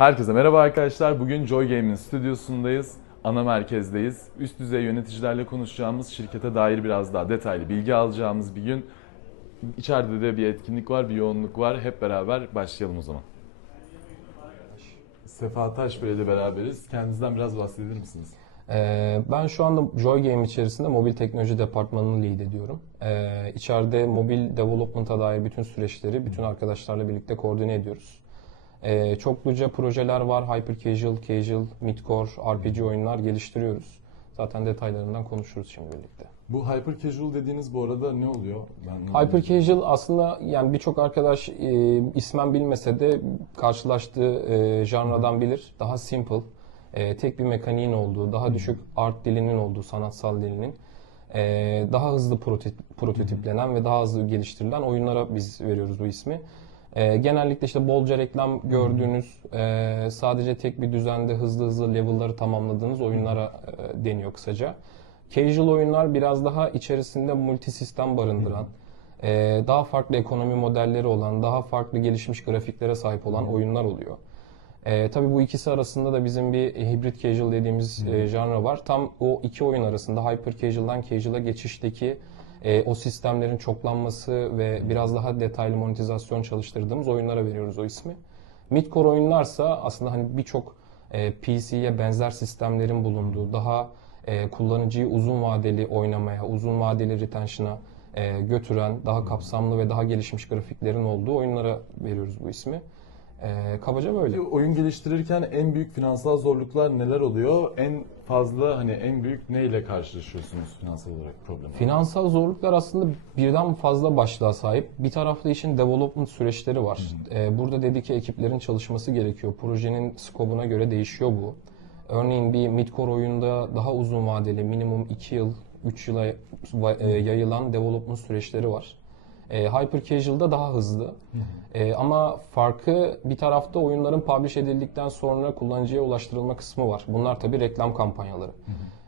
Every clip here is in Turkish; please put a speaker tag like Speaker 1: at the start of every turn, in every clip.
Speaker 1: Herkese merhaba arkadaşlar. Bugün Joy Game'in stüdyosundayız. Ana merkezdeyiz. Üst düzey yöneticilerle konuşacağımız, şirkete dair biraz daha detaylı bilgi alacağımız bir gün. İçeride de bir etkinlik var, bir yoğunluk var. Hep beraber başlayalım o zaman. Sefa Taşbey ile beraberiz. Kendinizden biraz bahsedebilir misiniz?
Speaker 2: Ee, Ben şu anda Joy Game içerisinde mobil teknoloji departmanını lead ediyorum. Ee, İçeride mobil development'a dair bütün süreçleri bütün arkadaşlarla birlikte koordine ediyoruz. Ee, Çokluca projeler var. Hyper casual, casual, midcore, RPG oyunlar geliştiriyoruz. Zaten detaylarından konuşuruz şimdi birlikte.
Speaker 1: Bu hyper casual dediğiniz bu arada ne oluyor? Ben
Speaker 2: Hyper casual aslında yani birçok arkadaş e, ismen bilmese de karşılaştığı e, janradan bilir. Daha simple, e, tek bir mekaniğin olduğu, daha düşük art dilinin olduğu, sanatsal dilinin e, daha hızlı prototip, prototiplenen ve daha hızlı geliştirilen oyunlara biz veriyoruz bu ismi. E, genellikle işte bolca reklam gördüğünüz, e, sadece tek bir düzende hızlı hızlı level'ları tamamladığınız oyunlara e, deniyor kısaca. Casual oyunlar biraz daha içerisinde multi sistem barındıran, e, daha farklı ekonomi modelleri olan, daha farklı gelişmiş grafiklere sahip olan oyunlar oluyor. E, tabii bu ikisi arasında da bizim bir hibrit casual dediğimiz e, janra var. Tam o iki oyun arasında hyper casual'dan casual'a geçişteki e, o sistemlerin çoklanması ve biraz daha detaylı monetizasyon çalıştırdığımız oyunlara veriyoruz o ismi. Midcore oyunlarsa aslında hani birçok e, PC'ye benzer sistemlerin bulunduğu, daha e, kullanıcıyı uzun vadeli oynamaya, uzun vadeli retention'a e, götüren, daha kapsamlı ve daha gelişmiş grafiklerin olduğu oyunlara veriyoruz bu ismi. E, kabaca böyle.
Speaker 1: Oyun geliştirirken en büyük finansal zorluklar neler oluyor? En fazla hani en büyük neyle karşılaşıyorsunuz finansal olarak problem?
Speaker 2: Finansal zorluklar aslında birden fazla başlığa sahip. Bir tarafta işin development süreçleri var. Ee, Burada dedike ekiplerin çalışması gerekiyor. Projenin skobuna göre değişiyor bu. Örneğin bir midcore oyunda daha uzun vadeli, minimum 2 yıl, 3 yıla e, yayılan development süreçleri var. E, Hyper Casual'da daha hızlı. E, ama farkı bir tarafta oyunların publish edildikten sonra kullanıcıya ulaştırılma kısmı var. Bunlar tabii reklam kampanyaları.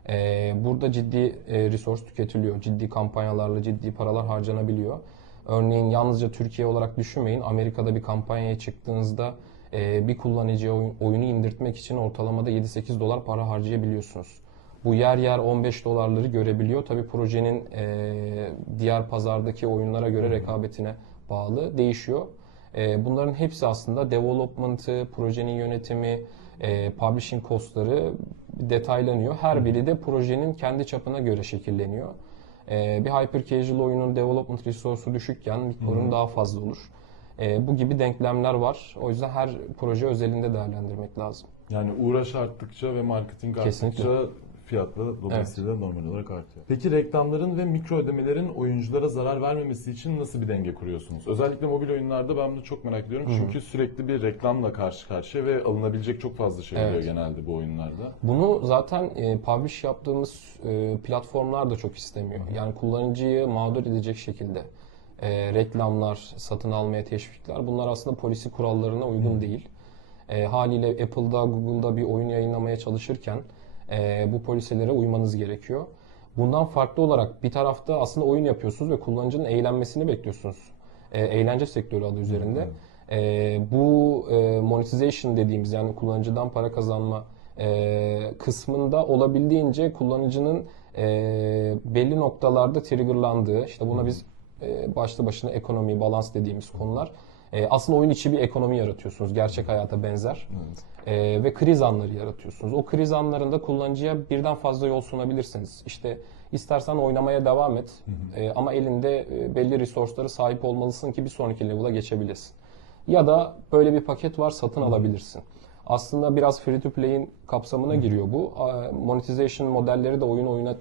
Speaker 2: E, burada ciddi e, resource tüketiliyor. Ciddi kampanyalarla ciddi paralar harcanabiliyor. Örneğin yalnızca Türkiye olarak düşünmeyin. Amerika'da bir kampanyaya çıktığınızda e, bir kullanıcıya oyun- oyunu indirtmek için ortalamada 7-8 dolar para harcayabiliyorsunuz. Bu yer yer 15 dolarları görebiliyor. Tabii projenin e, diğer pazardaki oyunlara göre rekabetine bağlı değişiyor. E, bunların hepsi aslında development'ı, projenin yönetimi, e, publishing costları detaylanıyor. Her biri de projenin kendi çapına göre şekilleniyor. E, bir hyper casual oyunun development resource'u düşükken Midcore'un daha fazla olur. E, bu gibi denklemler var. O yüzden her proje özelinde değerlendirmek lazım.
Speaker 1: Yani uğraş arttıkça ve marketing arttıkça
Speaker 2: Kesinlikle.
Speaker 1: Fiyatla dolayısıyla normal olarak artıyor. Peki reklamların ve mikro ödemelerin oyunculara zarar vermemesi için nasıl bir denge kuruyorsunuz? Özellikle mobil oyunlarda ben bunu çok merak ediyorum. Çünkü sürekli bir reklamla karşı karşıya ve alınabilecek çok fazla şey oluyor
Speaker 2: Evet.
Speaker 1: genelde bu oyunlarda.
Speaker 2: Bunu zaten e, publish yaptığımız e, platformlar da çok istemiyor. Yani kullanıcıyı mağdur edecek şekilde e, reklamlar, satın almaya teşvikler bunlar aslında polisi kurallarına uygun değil. E, haliyle Apple'da, Google'da bir oyun yayınlamaya çalışırken e, bu poliselere uymanız gerekiyor. Bundan farklı olarak bir tarafta aslında oyun yapıyorsunuz ve kullanıcının eğlenmesini bekliyorsunuz. E, eğlence sektörü adı üzerinde. E, bu e, monetization dediğimiz yani kullanıcıdan para kazanma e, kısmında olabildiğince kullanıcının e, belli noktalarda triggerlandığı, işte buna biz e, başlı başına ekonomi, balans dediğimiz konular. E, aslında oyun içi bir ekonomi yaratıyorsunuz. Gerçek hayata benzer. E, ve kriz anları yaratıyorsunuz. O kriz anlarında kullanıcıya birden fazla yol sunabilirsiniz. İşte istersen oynamaya devam et E, ama elinde e, belli resource'lara sahip olmalısın ki bir sonraki level'a geçebilesin. Ya da böyle bir paket var satın alabilirsin. Aslında biraz free to play'in kapsamına giriyor bu. Monetization modelleri de oyun oyuna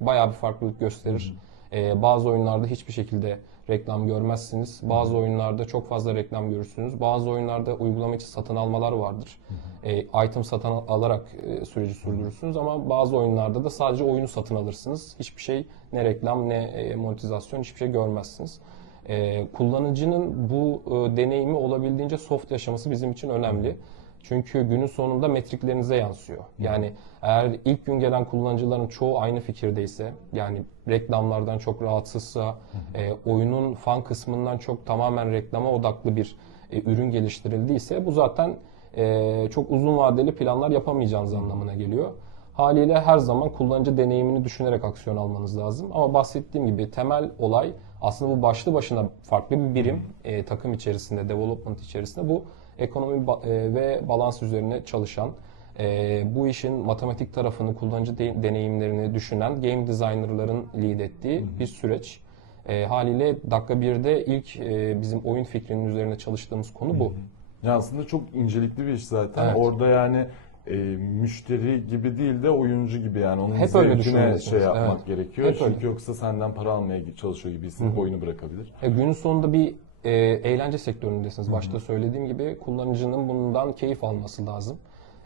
Speaker 2: bayağı bir farklılık gösterir. Ee, bazı oyunlarda hiçbir şekilde reklam görmezsiniz. Bazı oyunlarda çok fazla reklam görürsünüz. Bazı oyunlarda uygulama içi satın almalar vardır. Ee, item satın al- alarak e, süreci sürdürürsünüz ama bazı oyunlarda da sadece oyunu satın alırsınız. Hiçbir şey ne reklam ne e, monetizasyon hiçbir şey görmezsiniz. Ee, kullanıcının bu e, deneyimi olabildiğince soft yaşaması bizim için önemli. Çünkü günün sonunda metriklerinize yansıyor. Yani eğer ilk gün gelen kullanıcıların çoğu aynı fikirdeyse, yani reklamlardan çok rahatsızsa, e, oyunun fan kısmından çok tamamen reklama odaklı bir e, ürün geliştirildiyse bu zaten e, çok uzun vadeli planlar yapamayacağınız anlamına geliyor. Haliyle her zaman kullanıcı deneyimini düşünerek aksiyon almanız lazım. Ama bahsettiğim gibi temel olay aslında bu başlı başına farklı bir birim e, takım içerisinde, development içerisinde bu ekonomi e, ve balans üzerine çalışan, e, bu işin matematik tarafını, kullanıcı de- deneyimlerini düşünen game designerların lead ettiği bir süreç. E, haliyle dakika birde ilk e, bizim oyun fikrinin üzerine çalıştığımız konu bu.
Speaker 1: Ya aslında çok incelikli bir iş zaten.
Speaker 2: Evet.
Speaker 1: Orada yani e, müşteri gibi değil de oyuncu gibi yani onun
Speaker 2: Hep öyle
Speaker 1: şey yapmak
Speaker 2: evet.
Speaker 1: gerekiyor.
Speaker 2: Hep
Speaker 1: Çünkü
Speaker 2: öyle.
Speaker 1: yoksa senden para almaya çalışıyor gibi hissedip oyunu bırakabilir.
Speaker 2: E, günün sonunda bir e, eğlence sektöründesiniz. Başta söylediğim gibi kullanıcının bundan keyif alması lazım.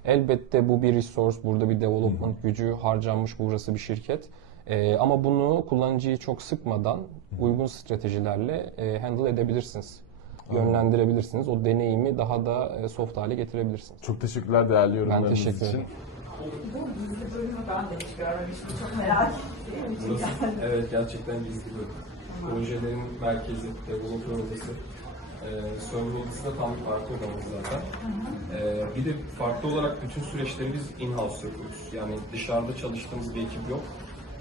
Speaker 2: Elbette bu bir resource, burada bir development gücü harcanmış, burası bir şirket. E, ama bunu kullanıcıyı çok sıkmadan uygun stratejilerle e, handle edebilirsiniz. Yönlendirebilirsiniz. O deneyimi daha da e, soft hale getirebilirsiniz.
Speaker 1: Çok teşekkürler değerli yorumlarınız
Speaker 2: teşekkür
Speaker 1: için.
Speaker 2: ederim.
Speaker 3: Bu gizli bölümü ben de hiç görmemiştim. Çok merak geldim.
Speaker 2: evet gerçekten gizli bölüm. Projelerin merkezi, developer odası. Ee, server odası da tam bir farklı odamız zaten. Ee, bir de farklı olarak bütün süreçleri biz in-house yapıyoruz. Yani dışarıda çalıştığımız bir ekip yok.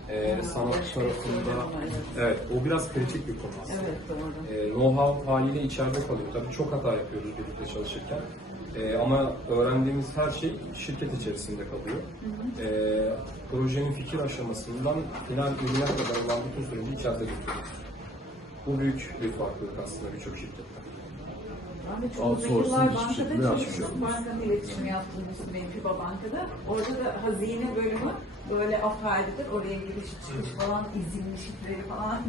Speaker 2: Ee, sanat tarafında, evet o biraz kritik bir konu aslında.
Speaker 3: Evet doğru.
Speaker 2: Ee, know-how haliyle içeride kalıyor. Tabii çok hata yapıyoruz birlikte çalışırken. Ee, ama öğrendiğimiz her şey şirket içerisinde kalıyor. Ee, projenin fikir aşamasından final ürüne kadar olan bütün süreci içeride götürüyoruz. Bu büyük bir farklılık aslında birçok şirkette.
Speaker 3: Çok
Speaker 1: Outsourcing
Speaker 3: bankada çalıştım. Bankada iletişim yaptım benim FIBA Banka'da. Orada da hazine bölümü böyle apayrıdır. Oraya giriş çıkış falan izinli şifreli falan.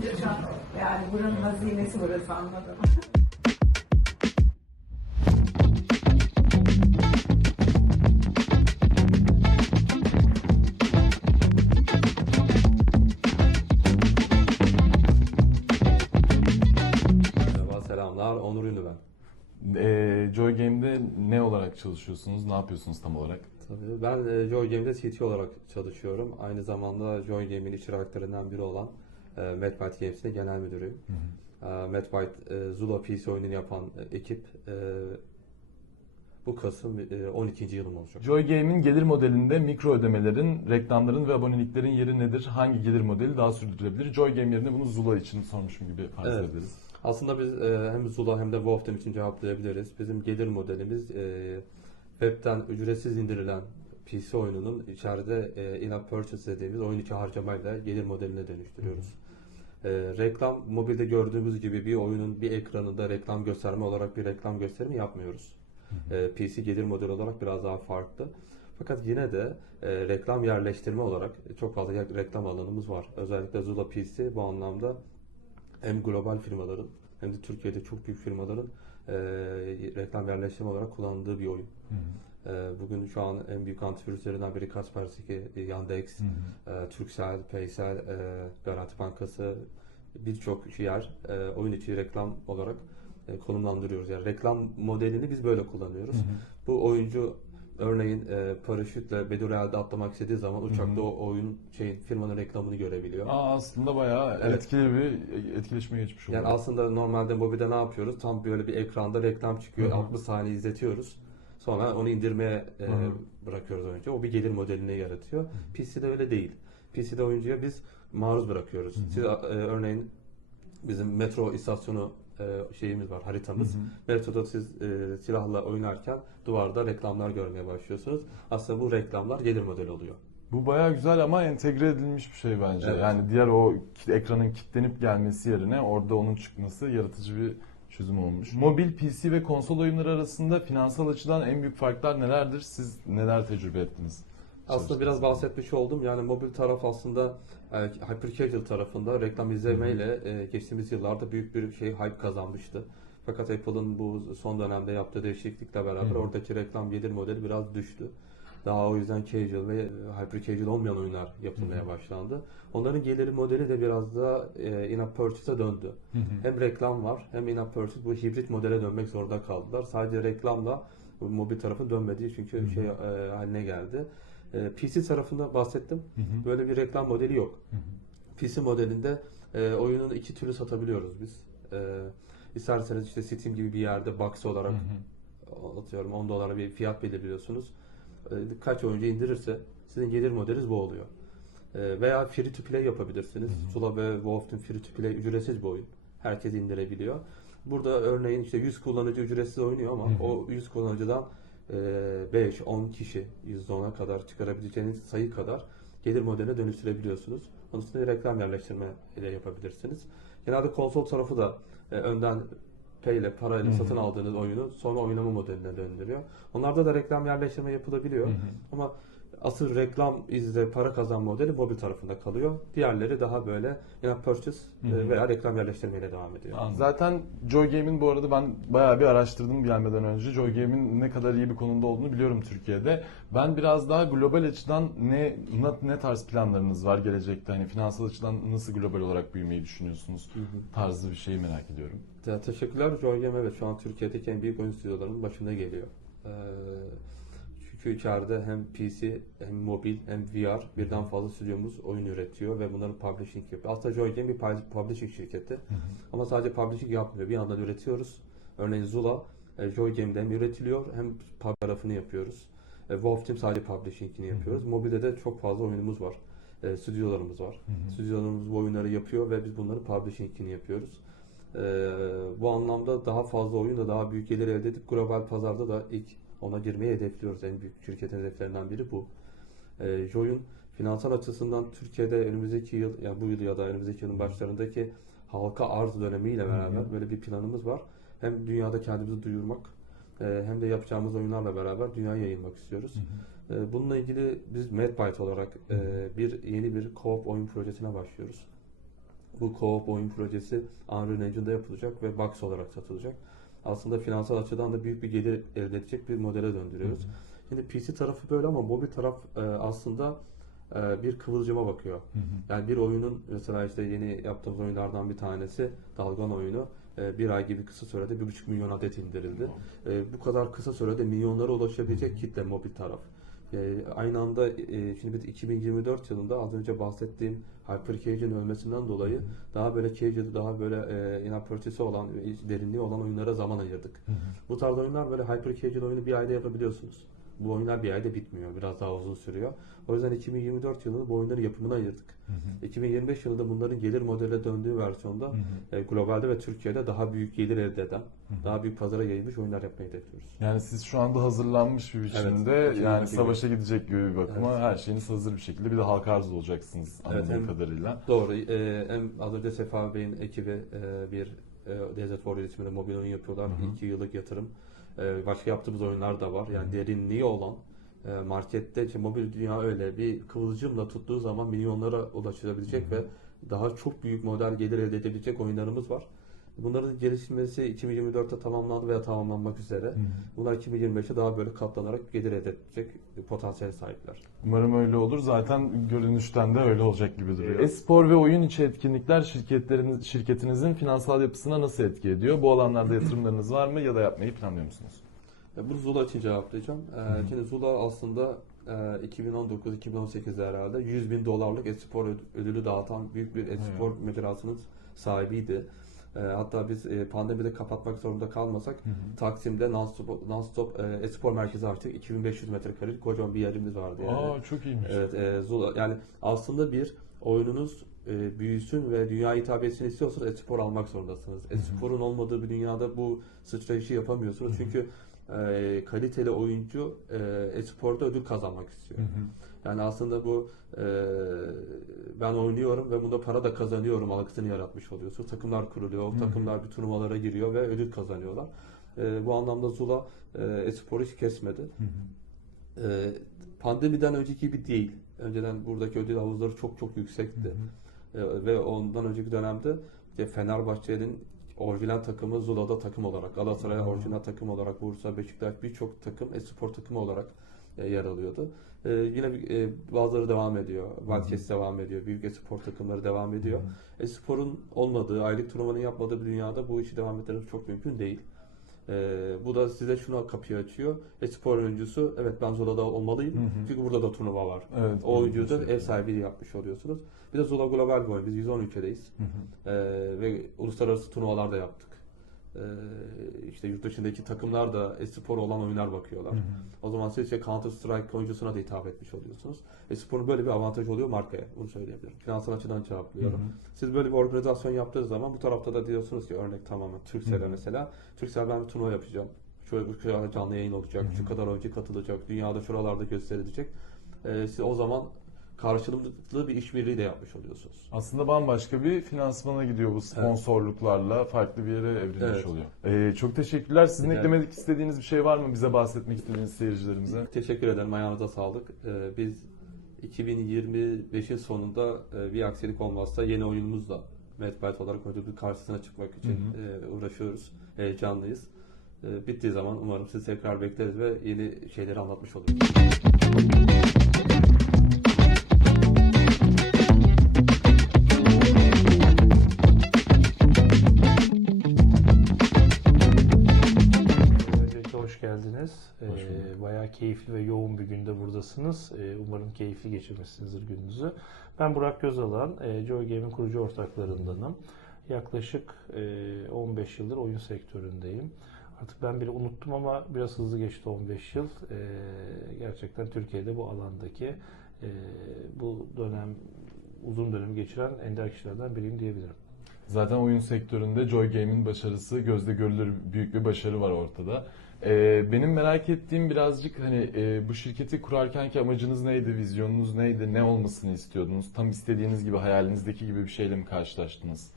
Speaker 3: Yani buranın hazinesi burası anladım.
Speaker 1: Joy Game'de ne olarak çalışıyorsunuz? Ne yapıyorsunuz tam olarak?
Speaker 4: Tabii ben e, Joy Game'de CT olarak çalışıyorum. Aynı zamanda Joy Game'in iç karakterinden biri olan e, Mad White Games'te genel müdürüyüm. E, Mad White, e, Zula PC oyununu yapan e, ekip e, bu Kasım e, 12. yılım olacak.
Speaker 1: Joy Game'in gelir modelinde mikro ödemelerin, reklamların ve aboneliklerin yeri nedir? Hangi gelir modeli daha sürdürülebilir? Joy Game yerine bunu Zula için sormuşum gibi farz
Speaker 4: Evet.
Speaker 1: edebiliriz.
Speaker 4: Aslında biz e, hem Zula hem de Wolf'tem için cevaplayabiliriz. Bizim gelir modelimiz e, webten ücretsiz indirilen PC oyununun içeride e, in-app purchase dediğimiz oyun içi harcamayla gelir modeline dönüştürüyoruz. E, reklam, mobilde gördüğümüz gibi bir oyunun bir ekranında reklam gösterme olarak bir reklam gösterimi yapmıyoruz. E, PC gelir modeli olarak biraz daha farklı. Fakat yine de e, reklam yerleştirme olarak çok fazla reklam alanımız var. Özellikle Zula PC bu anlamda hem global firmaların hem de Türkiye'de çok büyük firmaların e, reklam yerleştirme olarak kullandığı bir oyun. E, bugün şu an en büyük antivirüslerinden biri Kaspersky, Yandex, e, Turkcell, Paysel, e, Garanti Bankası birçok yer e, oyun içi reklam olarak e, konumlandırıyoruz. Yani reklam modelini biz böyle kullanıyoruz. Bu oyuncu örneğin e, paraşütle Bedurel'de atlamak istediği zaman uçakta o oyun şeyin firmanın reklamını görebiliyor.
Speaker 1: Aa, aslında bayağı
Speaker 4: Evet.
Speaker 1: etkili bir etkileşime geçmiş oldu.
Speaker 4: Yani aslında normalde mobilde ne yapıyoruz? Tam böyle bir ekranda reklam çıkıyor.
Speaker 1: Hı hı.
Speaker 4: 60 saniye izletiyoruz. Sonra onu indirmeye e, bırakıyoruz önce. O bir gelir modelini yaratıyor. PC'de öyle değil. PC'de oyuncuya biz maruz bırakıyoruz. Siz e, örneğin bizim metro istasyonu e, şeyimiz var, haritamız. Metroda siz e, silahla oynarken duvarda reklamlar görmeye başlıyorsunuz. Aslında bu reklamlar gelir modeli oluyor.
Speaker 1: Bu bayağı güzel ama entegre edilmiş bir şey bence.
Speaker 4: Evet.
Speaker 1: Yani diğer o ekranın kilitlenip gelmesi yerine orada onun çıkması yaratıcı bir çözüm olmuş. Mobil, PC ve konsol oyunları arasında finansal açıdan en büyük farklar nelerdir? Siz neler tecrübe ettiniz?
Speaker 4: Aslında biraz bahsetmiş oldum. Yani mobil taraf aslında e, hyper casual tarafında reklam izlemeyle e, geçtiğimiz yıllarda büyük bir şey hype kazanmıştı. Fakat Apple'ın bu son dönemde yaptığı değişiklikle beraber
Speaker 1: Hı hı.
Speaker 4: oradaki reklam gelir modeli biraz düştü. Daha o yüzden casual ve e, hyper casual olmayan oyunlar yapılmaya başlandı. Onların geliri modeli de biraz da e, in-app purchase'a döndü. Hem reklam var hem in-app purchase bu hibrit modele dönmek zorunda kaldılar. Sadece reklamla mobil tarafın dönmediği çünkü şey e, haline geldi. E, PC tarafında bahsettim. Böyle bir reklam modeli yok. PC modelinde e, oyunun iki türlü satabiliyoruz biz. E, isterseniz işte Steam gibi bir yerde box olarak atıyorum 10 dolara bir fiyat belirliyorsunuz. E, kaç oyuncu indirirse sizin gelir modeliniz bu oluyor. E, veya free to play yapabilirsiniz. Zula ve Wolf'un free to play ücretsiz bir oyun. Herkes indirebiliyor. Burada örneğin işte 100 kullanıcı ücretsiz oynuyor ama o 100 kullanıcıdan 5-10 kişi %10'a kadar çıkarabileceğiniz sayı kadar gelir modeline dönüştürebiliyorsunuz. Onun üstüne reklam yerleştirme ile yapabilirsiniz. Genelde konsol tarafı da e, önden pay ile parayla satın aldığınız oyunu sonra oynama modeline döndürüyor. Onlarda da reklam yerleştirme yapılabiliyor. Ama asıl reklam izle para kazan modeli mobil tarafında kalıyor. Diğerleri daha böyle yine purchase e, veya reklam yerleştirmeyle devam ediyor.
Speaker 1: Zaten Joy Game'in bu arada ben bayağı bir araştırdım gelmeden önce. Joy Game'in ne kadar iyi bir konumda olduğunu biliyorum Türkiye'de. Ben biraz daha global açıdan ne ne, ne tarz planlarınız var gelecekte? Hani finansal açıdan nasıl global olarak büyümeyi düşünüyorsunuz? Tarzı bir şeyi merak ediyorum.
Speaker 4: Ya, teşekkürler. Joy Game evet şu an Türkiye'deki en büyük oyun stüdyolarının başında geliyor. Ee, içeride hem PC hem mobil hem VR birden fazla stüdyomuz oyun üretiyor ve bunların publishing yapıyor. Aslında Joy Game bir pub- publishing şirketi. Ama sadece publishing yapmıyor. Bir yandan üretiyoruz. Örneğin Zula e, Joy Game'de hem üretiliyor hem pub tarafını yapıyoruz. E, Wolf Team sadece publishing'ini yapıyoruz. Mobilde de çok fazla oyunumuz var. E, stüdyolarımız var. Stüdyolarımız bu oyunları yapıyor ve biz bunların publishing'ini yapıyoruz. Ee, bu anlamda daha fazla oyunda daha büyük gelir elde edip global pazarda da ilk ona girmeyi hedefliyoruz. En büyük şirketin hedeflerinden biri bu. Ee, Joy'un finansal açısından Türkiye'de önümüzdeki yıl, yani bu yıl ya da önümüzdeki yılın başlarındaki halka arz dönemiyle beraber böyle bir planımız var. Hem dünyada kendimizi duyurmak e, hem de yapacağımız oyunlarla beraber dünyaya yayılmak istiyoruz. E, Bununla ilgili biz MadByte olarak e, bir yeni bir co-op oyun projesine başlıyoruz. Bu co-op oyun projesi Unreal Engine'da yapılacak ve box olarak satılacak. Aslında finansal açıdan da büyük bir gelir elde edecek bir modele döndürüyoruz. Şimdi PC tarafı böyle ama mobil taraf e, aslında e, bir kıvılcıma bakıyor. Yani bir oyunun mesela işte yeni yaptığımız oyunlardan bir tanesi Dalgan oyunu e, bir ay gibi kısa sürede bir buçuk milyon adet indirildi. E, bu kadar kısa sürede milyonlara ulaşabilecek kitle mobil taraf. E, aynı anda e, şimdi biz 2024 yılında az önce bahsettiğim Hyper Cage'in ölmesinden dolayı daha böyle casual, daha böyle e, in purchase olan, e, derinliği olan oyunlara zaman ayırdık. Bu tarz oyunlar böyle Hyper Casual oyunu bir ayda yapabiliyorsunuz. Bu oyunlar bir ayda bitmiyor. Biraz daha uzun sürüyor. O yüzden 2024 yılını bu oyunların yapımına ayırdık. 2025 yılında bunların gelir modele döndüğü versiyonda e, globalde ve Türkiye'de daha büyük gelir elde eden, daha büyük pazara yayılmış oyunlar yapmayı hedefliyoruz.
Speaker 1: Yani siz şu anda hazırlanmış bir biçimde
Speaker 4: Evet,
Speaker 1: yani
Speaker 4: gibi.
Speaker 1: savaşa gidecek gibi bir bakıma
Speaker 4: Evet.
Speaker 1: her şeyiniz hazır bir şekilde bir de halka arz olacaksınız anladığım
Speaker 4: hem-
Speaker 1: kadarıyla.
Speaker 4: Doğru. E, hem az önce Sefa Bey'in ekibi e, bir e, Desert Warrior isminde mobil oyun yapıyorlar. 2 yıllık yatırım. E, başka yaptığımız oyunlar da var. Yani derinliği olan e, markette işte mobil dünya öyle bir kıvılcımla tuttuğu zaman milyonlara ulaşabilecek ve daha çok büyük model gelir elde edebilecek oyunlarımız var. Bunların gelişmesi 2024'te tamamlandı veya tamamlanmak üzere. Bunlar 2025'te daha böyle katlanarak gelir elde edecek potansiyel sahipler.
Speaker 1: Umarım öyle olur. Zaten görünüşten de öyle olacak gibi duruyor.
Speaker 4: Evet.
Speaker 1: E-spor ve oyun içi etkinlikler şirketleriniz, şirketinizin finansal yapısına nasıl etki ediyor? Bu alanlarda yatırımlarınız var mı ya da yapmayı planlıyor musunuz?
Speaker 4: E, Bu Zula için cevaplayacağım. E, Şimdi Zula aslında e, 2019-2018'de herhalde 100 bin dolarlık e-spor öd- ödülü dağıtan büyük bir e-spor mecrasının sahibiydi. E, Hatta biz e, pandemide kapatmak zorunda kalmasak Taksim'de non-stop, non-stop e, e-spor merkezi açtık. 2500 metrekarelik kocaman bir yerimiz vardı yani.
Speaker 1: Aa çok iyiymiş.
Speaker 4: Evet, e, Zula yani aslında bir oyununuz e, büyüsün ve dünya hitap etsin istiyorsanız e-spor almak zorundasınız. E-sporun olmadığı bir dünyada bu strateji yapamıyorsunuz. Çünkü e, kaliteli oyuncu e, e-sporda ödül kazanmak istiyor. Yani aslında bu e, ben oynuyorum ve bunda para da kazanıyorum algısını yaratmış oluyorsunuz. Takımlar kuruluyor, o takımlar bir turnuvalara giriyor ve ödül kazanıyorlar. E, bu anlamda Zula e, e-sporu hiç kesmedi. E, pandemiden önceki gibi değil. Önceden buradaki ödül havuzları çok çok yüksekti. E, ve ondan önceki dönemde Fenerbahçe'nin orijinal takımı Zula'da takım olarak, Galatasaray orijinal takım olarak, Bursa, Beşiktaş birçok takım e-spor takımı olarak e, yer alıyordu. E, yine bir- e, bazıları devam ediyor. Wildcats devam ediyor. Büyük e-spor takımları devam ediyor. E-sporun olmadığı, aylık turnuvanın yapmadığı bir dünyada bu işi devam ettirmek çok mümkün değil. Ee, bu da size şuna kapıyı açıyor. E-spor oyuncusu, evet ben Zula'da olmalıyım. Çünkü burada da turnuva var.
Speaker 1: Evet,
Speaker 4: o oyuncuyu da ev sahibi yapmış oluyorsunuz. Bir de Zula global oyun. Biz 110 ülkedeyiz. Ee, ve uluslararası turnuvalar da yaptık. E, işte yurt dışındaki takımlar da e-spor olan oyunlar bakıyorlar. O zaman siz işte Counter Strike oyuncusuna da hitap etmiş oluyorsunuz. E-sporun böyle bir avantajı oluyor markaya. Bunu söyleyebilirim. Finansal açıdan cevaplıyorum. Siz böyle bir organizasyon yaptığınız zaman bu tarafta da diyorsunuz ki örnek tamamen Türkcell'e mesela. Turkcell ben bir turnuva yapacağım. Şöyle bu kadar canlı yayın olacak. Şu kadar oyuncu katılacak. Dünyada şuralarda gösterilecek. Ee, siz o zaman karşılıklı bir işbirliği de yapmış oluyorsunuz.
Speaker 1: Aslında bambaşka bir finansmana gidiyor bu sponsorluklarla farklı bir yere evrilmiş
Speaker 4: Evet.
Speaker 1: oluyor. Ee, çok teşekkürler. Sizin
Speaker 4: Rica
Speaker 1: eklemek istediğiniz bir şey var mı? Bize bahsetmek istediğiniz seyircilerimize.
Speaker 4: Teşekkür ederim. Ayağınıza sağlık. Ee, biz 2025'in sonunda e, bir aksilik olmazsa yeni oyunumuzla Medbite olarak ödülün karşısına çıkmak için e, uğraşıyoruz. Heyecanlıyız. E, bittiği zaman umarım sizi tekrar bekleriz ve yeni şeyleri anlatmış oluruz.
Speaker 5: Günde buradasınız. Ee, umarım keyifli geçirmişsinizdir gününüzü. Ben Burak Gözalan, e, Joy Game'in kurucu ortaklarındanım. Yaklaşık e, 15 yıldır oyun sektöründeyim. Artık ben bile unuttum ama biraz hızlı geçti 15 yıl. Ee, gerçekten Türkiye'de bu alandaki e, bu dönem uzun dönemi geçiren ender kişilerden biriyim diyebilirim.
Speaker 1: Zaten oyun sektöründe Joy Game'in başarısı gözde görülür büyük bir başarı var ortada. Ee, benim merak ettiğim birazcık hani e, bu şirketi kurarkenki amacınız neydi, vizyonunuz neydi, ne olmasını istiyordunuz? Tam istediğiniz gibi hayalinizdeki gibi bir şeyle mi karşılaştınız?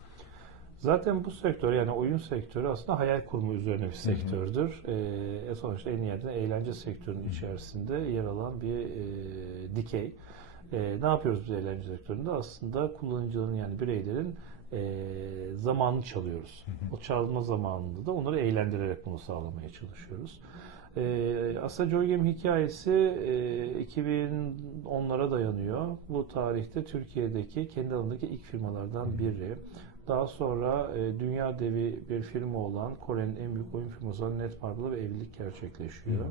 Speaker 5: Zaten bu sektör yani oyun sektörü aslında hayal kurma üzerine bir sektördür. Ee, sonuçta en nihayetinde eğlence sektörünün içerisinde yer alan bir e, dikey. E, ne yapıyoruz biz eğlence sektöründe? Aslında kullanıcıların yani bireylerin e, zamanını çalıyoruz. O çalma zamanında da onları eğlendirerek bunu sağlamaya çalışıyoruz. E, aslında Joy Game hikayesi e, 2010'lara dayanıyor. Bu tarihte Türkiye'deki kendi alanındaki ilk firmalardan biri. Daha sonra e, dünya devi bir firma olan Kore'nin en büyük oyun firması olan Netmarble'la bir evlilik gerçekleşiyor.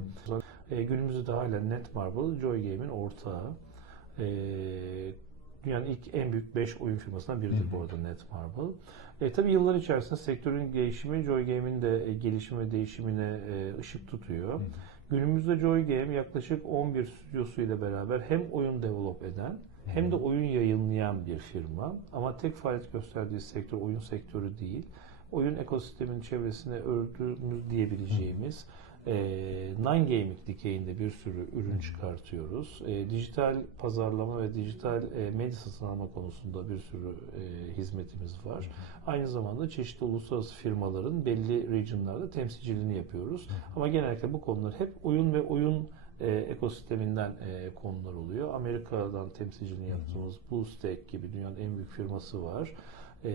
Speaker 5: E, günümüzde de hala Netmarble, Joy Game'in ortağı. E, dünyanın ilk en büyük 5 oyun firmasından biridir bu arada Netmarble. E, tabii yıllar içerisinde sektörün gelişimi Joy Game'in de e, gelişim ve değişimine e, ışık tutuyor. Günümüzde Joy Game yaklaşık 11 stüdyosu ile beraber hem oyun develop eden hem de oyun yayınlayan bir firma. Ama tek faaliyet gösterdiği sektör oyun sektörü değil. Oyun ekosistemin çevresine ördüğümüz diyebileceğimiz e, non-gaming dikeyinde bir sürü ürün çıkartıyoruz. E, dijital pazarlama ve dijital e, medya satın alma konusunda bir sürü e, hizmetimiz var. Aynı zamanda çeşitli uluslararası firmaların belli regionlarda temsilciliğini yapıyoruz. Ama genellikle bu konular hep oyun ve oyun e, ekosisteminden e, konular oluyor. Amerika'dan temsilciliğini yaptığımız BlueStack gibi dünyanın en büyük firması var. E,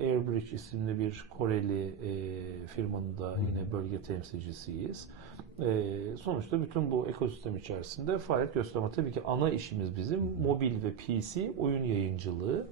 Speaker 5: Airbridge isimli bir Koreli e, firmanın da yine bölge temsilcisiyiz. E, sonuçta bütün bu ekosistem içerisinde faaliyet gösterme. Tabii ki ana işimiz bizim mobil ve PC oyun yayıncılığı.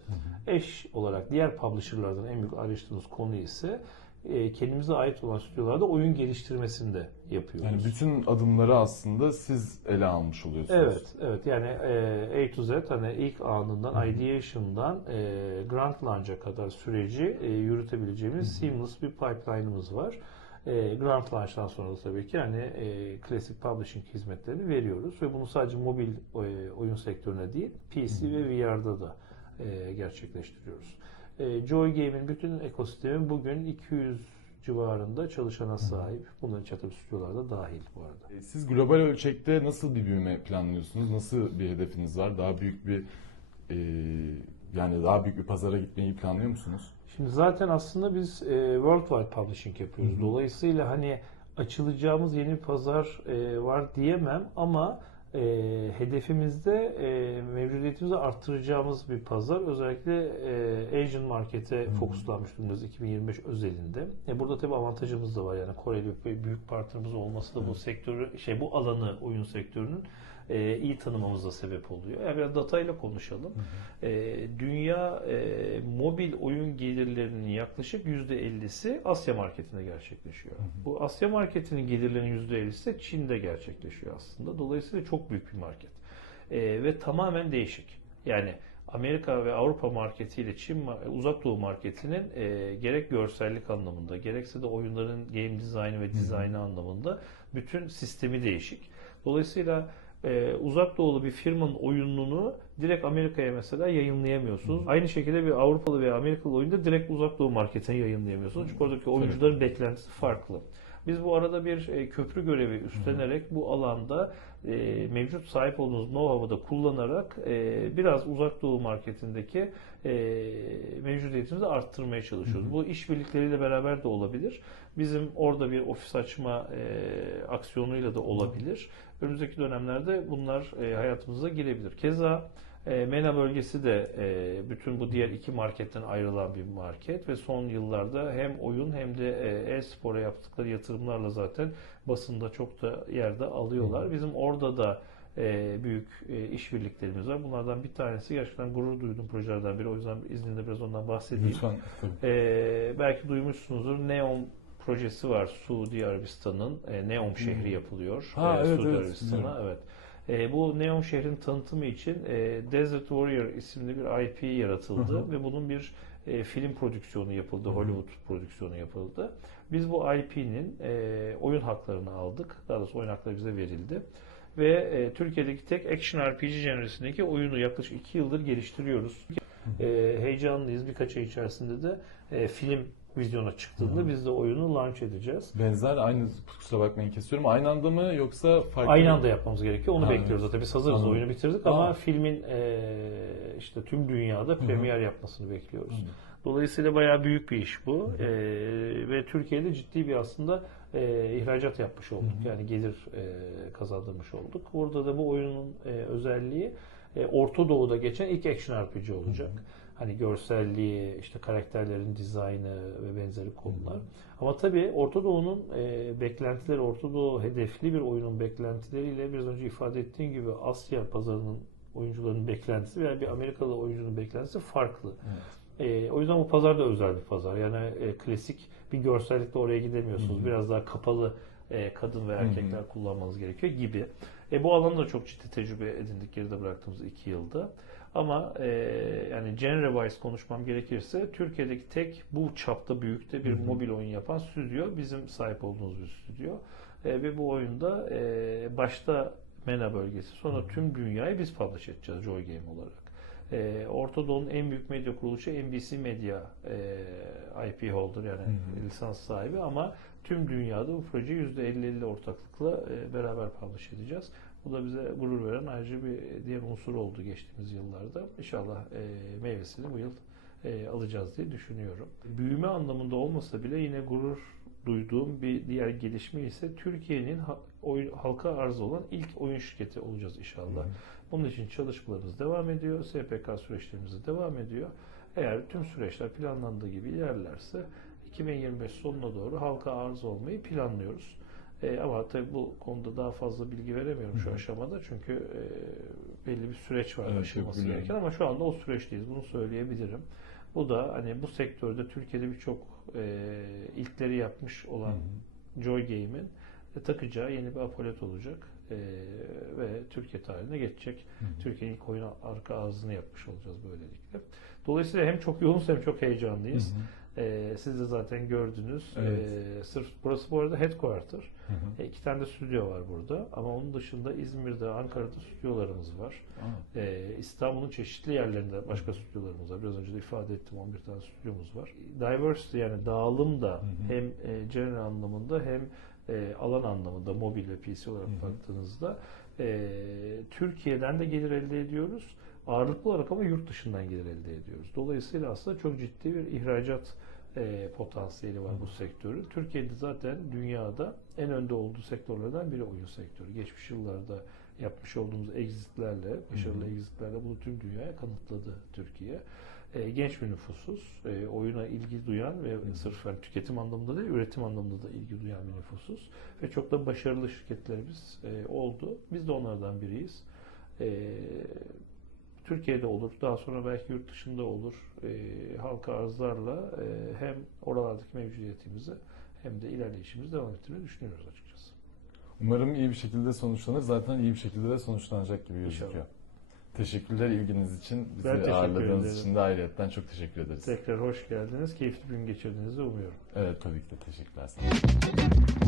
Speaker 5: Eş olarak diğer publisherlardan en büyük ayrıştığımız konu ise e, kendimize ait olan stüdyolarda oyun geliştirmesinde yapıyoruz.
Speaker 1: Yani bütün adımları aslında siz ele almış oluyorsunuz.
Speaker 5: Evet, evet. Yani e, A to Z hani ilk anından, ideation'dan e, grand launch'a kadar süreci e, yürütebileceğimiz seamless bir pipeline'ımız var. E, grand launch'tan sonra da tabii ki hani e, klasik publishing hizmetlerini veriyoruz ve bunu sadece mobil e, oyun sektörüne değil, PC ve VR'da da e, gerçekleştiriyoruz. E, Joy Game'in bütün ekosistemi bugün 200 civarında çalışana sahip. Bunların çatı stüdyolarda dahil bu arada.
Speaker 1: Ee, Siz global ölçekte nasıl bir büyüme planlıyorsunuz? Nasıl bir hedefiniz var? Daha büyük bir e, yani daha büyük bir pazara gitmeyi planlıyor musunuz?
Speaker 5: Şimdi zaten aslında biz e, worldwide publishing yapıyoruz. Dolayısıyla hani açılacağımız yeni bir pazar e, var diyemem ama e, hedefimizde e, mevcudiyetimizi arttıracağımız bir pazar. Özellikle e, Asian markete fokuslanmış durumdayız 2025 özelinde. E, burada tabii avantajımız da var. Yani Koreli büyük partnerimiz olması da bu sektörü, şey bu alanı oyun sektörünün e, iyi tanımamıza sebep oluyor. Yani biraz datayla konuşalım. E, dünya e, mobil oyun gelirlerinin yaklaşık %50'si Asya marketinde gerçekleşiyor. Bu Asya marketinin gelirlerinin %50'si de Çin'de gerçekleşiyor aslında. Dolayısıyla çok büyük bir market. E, ve tamamen değişik. Yani Amerika ve Avrupa marketiyle Çin ma- uzak doğu marketinin e, gerek görsellik anlamında gerekse de oyunların game dizaynı ve dizaynı anlamında bütün sistemi değişik. Dolayısıyla e, uzak doğulu bir firmanın oyununu direkt Amerika'ya mesela yayınlayamıyorsunuz. Aynı şekilde bir Avrupalı veya Amerikalı oyunda direkt uzak doğu marketine yayınlayamıyorsunuz. Çünkü oradaki oyuncuların beklentisi farklı. Biz bu arada bir e, köprü görevi üstlenerek bu alanda e, mevcut sahip olduğunuz know-how'ı da kullanarak e, biraz uzak doğu marketindeki e, mevcudiyetimizi arttırmaya çalışıyoruz. Bu işbirlikleriyle beraber de olabilir. Bizim orada bir ofis açma e, aksiyonuyla da olabilir. Önümüzdeki dönemlerde bunlar e, hayatımıza girebilir. Keza e, MENA bölgesi de e, bütün bu diğer iki marketten ayrılan bir market ve son yıllarda hem oyun hem de e, e-spora yaptıkları yatırımlarla zaten basında çok da yerde alıyorlar. Bizim orada da e, büyük e, işbirliklerimiz var. Bunlardan bir tanesi gerçekten gurur duyduğum projelerden biri. O yüzden izninle biraz ondan bahsedeyim.
Speaker 1: Lütfen.
Speaker 5: Ee, belki duymuşsunuzdur. Neom projesi var Suudi Arabistan'ın. E, Neom şehri yapılıyor.
Speaker 1: Ha,
Speaker 5: e,
Speaker 1: evet,
Speaker 5: Suudi
Speaker 1: evet,
Speaker 5: Arabistan'a.
Speaker 1: biliyorum.
Speaker 5: Evet. E, bu Neom şehrin tanıtımı için e, Desert Warrior isimli bir IP yaratıldı
Speaker 1: Hı hı.
Speaker 5: ve bunun bir e, film prodüksiyonu yapıldı. Hollywood prodüksiyonu yapıldı. Biz bu IP'nin e, oyun haklarını aldık. Daha doğrusu oyun hakları bize verildi. Ve e, Türkiye'deki tek action RPG jenerisindeki oyunu yaklaşık 2 yıldır geliştiriyoruz. E, heyecanlıyız. Birkaç ay içerisinde de e, film vizyona çıktığında biz de oyunu launch edeceğiz.
Speaker 1: Benzer aynı kusura bakmayın kesiyorum. Aynı anda mı yoksa farklı?
Speaker 5: Aynı anda yapmamız gerekiyor. Onu
Speaker 1: Ha,
Speaker 5: bekliyoruz
Speaker 1: evet.
Speaker 5: zaten. Biz hazırız.
Speaker 1: Anladım.
Speaker 5: Oyunu bitirdik
Speaker 1: Aa.
Speaker 5: ama filmin e, işte tüm dünyada premier yapmasını bekliyoruz. Dolayısıyla bayağı büyük bir iş bu. E, ve Türkiye'de ciddi bir aslında e, ihracat yapmış olduk. Yani gelir e, kazandırmış olduk. Burada da bu oyunun e, özelliği e, Orta Doğu'da geçen ilk action RPG olacak. Hani görselliği, işte karakterlerin dizaynı ve benzeri konular. Ama tabii Orta Doğu'nun e, beklentileri, Orta Doğu hedefli bir oyunun beklentileriyle biraz önce ifade ettiğim gibi Asya pazarının oyuncularının beklentisi veya bir Amerikalı oyuncunun beklentisi farklı. E, o yüzden bu pazar da özel bir pazar. Yani e, klasik bir görsellikle oraya gidemiyorsunuz. Biraz daha kapalı e, kadın ve erkekler kullanmanız gerekiyor gibi. E, bu alanda da çok ciddi tecrübe edindik geride bıraktığımız iki yılda. Ama e, yani genre wise konuşmam gerekirse Türkiye'deki tek bu çapta büyükte bir mobil oyun yapan stüdyo bizim sahip olduğumuz bir stüdyo. E, ve bu oyunda e, başta MENA bölgesi sonra tüm dünyayı biz publish edeceğiz Joy Game olarak. E, Orta Doğu'nun en büyük medya kuruluşu NBC Media e, IP holder yani lisans sahibi ama tüm dünyada bu projeyi %50-50 ortaklıkla e, beraber publish edeceğiz. Bu da bize gurur veren ayrıca bir diğer unsur oldu geçtiğimiz yıllarda. İnşallah e, meyvesini bu yıl e, alacağız diye düşünüyorum. Büyüme anlamında olmasa bile yine gurur duyduğum bir diğer gelişme ise Türkiye'nin halka arz olan ilk oyun şirketi olacağız inşallah. Bunun için çalışmalarımız devam ediyor. SPK süreçlerimiz de devam ediyor. Eğer tüm süreçler planlandığı gibi ilerlerse 2025 sonuna doğru halka arz olmayı planlıyoruz. E, ama tabii bu konuda daha fazla bilgi veremiyorum şu aşamada çünkü e, belli bir süreç var
Speaker 1: Evet,
Speaker 5: aşılması gereken ama şu anda o süreçteyiz. Bunu söyleyebilirim. Bu da hani bu sektörde Türkiye'de birçok e, ilkleri yapmış olan Joy Game'in e, takacağı yeni bir apolet olacak E, ve Türkiye tarihine geçecek. Türkiye'nin ilk oyun arka ağzını yapmış olacağız böylelikle. Dolayısıyla hem çok yoğunuz hem çok heyecanlıyız. E, siz de zaten gördünüz.
Speaker 1: Evet.
Speaker 5: E, sırf burası bu arada headquarter. E, iki tane de stüdyo var burada. Ama onun dışında İzmir'de, Ankara'da stüdyolarımız var.
Speaker 1: Aa.
Speaker 5: Ee, İstanbul'un çeşitli yerlerinde başka stüdyolarımız var. Biraz önce de ifade ettim 11 tane stüdyomuz var. Diversity yani dağılım da hem e, genre anlamında hem e, alan anlamında mobil ve PC olarak baktığınızda e, Türkiye'den de gelir elde ediyoruz. Ağırlıklı olarak ama yurt dışından gelir elde ediyoruz. Dolayısıyla aslında çok ciddi bir ihracat e, potansiyeli var bu sektörün. Türkiye'de zaten dünyada en önde olduğu sektörlerden biri oyun sektörü. Geçmiş yıllarda yapmış olduğumuz exitlerle, başarılı exitlerle bunu tüm dünyaya kanıtladı Türkiye. E, genç bir nüfusuz, e, oyuna ilgi duyan ve sırf yani tüketim anlamında değil, üretim anlamında da ilgi duyan bir nüfusuz. Ve çok da başarılı şirketlerimiz e, oldu. Biz de onlardan biriyiz. E, Türkiye'de olur, daha sonra belki yurt dışında olur. E, halka arzlarla e, hem oralardaki mevcudiyetimizi hem de ilerleyişimizi devam ettirmeyi düşünüyoruz açıkçası.
Speaker 1: Umarım iyi bir şekilde sonuçlanır. Zaten iyi bir şekilde de sonuçlanacak gibi gözüküyor.
Speaker 5: İnşallah.
Speaker 1: Teşekkürler ilginiz için. Bizi
Speaker 5: Ben
Speaker 1: ağırladığınız
Speaker 5: ederim.
Speaker 1: için de ayrıyetten çok teşekkür ederiz.
Speaker 5: Tekrar hoş geldiniz. Keyifli bir gün geçirdiğinizi umuyorum.
Speaker 1: Evet tabii ki de teşekkürler. sana.